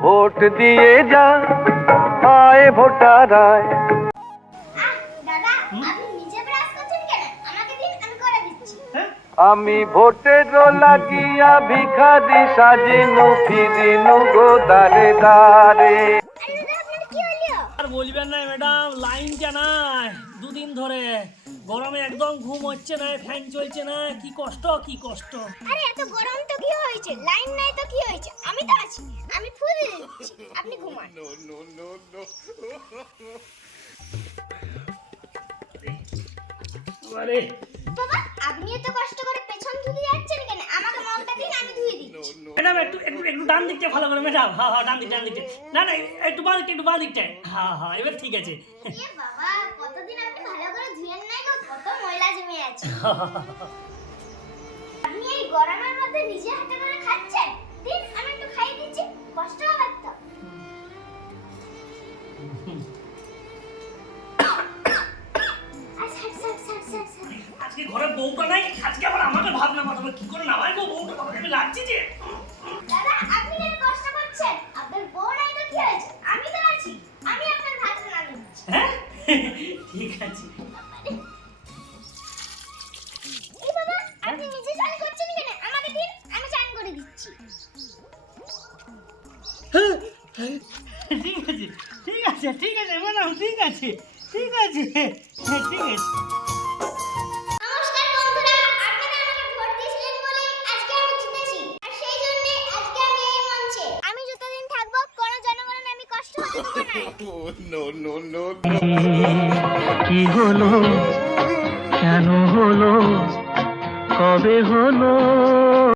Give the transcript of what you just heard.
Vote দিয়ে যা আয় ভোটার আয় আহ, দাদা আপনি নিজে ব্রাশ করছেন কেন? আমাকে দিন আমি করে দিচ্ছি। আমি ভোটের লাগিয়া ভিখারি সাজিনু ফিরিনু গো দারে দারে আর বলবেন না ম্যাডাম লাইন নাই? দুদিন ধরে গরমে একদম ঘুম হচ্ছে না ফ্যান চলছে না কি কষ্ট কি কষ্ট। আরে এত গরম তো কি হয়েছে? লাইন নাই তো কি হয়েছে? আমি তো আছি। আমি আপনি ঘুমান। আরে। বাবা আপনি এত কষ্ট করে পেছন ধুতে যাচ্ছেন কেন? আমাকে মগটা দিন আমি ধুয়ে দিচ্ছি। ম্যাডাম একটু একটু একটু ডান দিকটা ভালো করে ম্যাডাম। হ্যাঁ হ্যাঁ ডান দিক ডান দিকটা। না না একটু বাঁ দিকটা একটু বাঁ দিকটায় হ্যাঁ হ্যাঁ এবার ঠিক আছে। এ বাবা কতদিন আপনি ভালো করে ধুয়েন নাই গো? কত ময়লা জমে আছে। আপনি এই গরমের মধ্যে নিজে হাতে করে খাচ্ছেন? আজকে ঘরে বউটা নাই আজকে আবার আমাকে ভাবনা মাথাবে কি করে নামাই গো বউটা কথা আমি লাগছি যে? দাদা আপনি কেন কষ্ট করছেন? আপনার বউ নাই তো কি হয়েছে? আমি তো আছি। আমি আপনার নামিয়ে দিচ্ছি। হ্যাঁ? ঠিক আছে। আপনি নিজে চান করছেন কেন? আমাকে দিন আমি চান করে দিচ্ছি। ঠিক আছে। ঠিক আছে ঠিক আছে ম্যাডাম ঠিক আছে ঠিক আছে। হ্যাঁ, ঠিক আছে। নমস্কার বন্ধুরা আপনারা আমাকে ভোট দিয়েছিলেন বলেই আজকে আমি জিতেছি। আর সেই জন্য আজকে আমি এই মঞ্চে। আমি যতদিন থাকব কোনো জনগণের আমি কষ্ট হতে দেব না। কি হলো? কেন হলো? কবে হলো?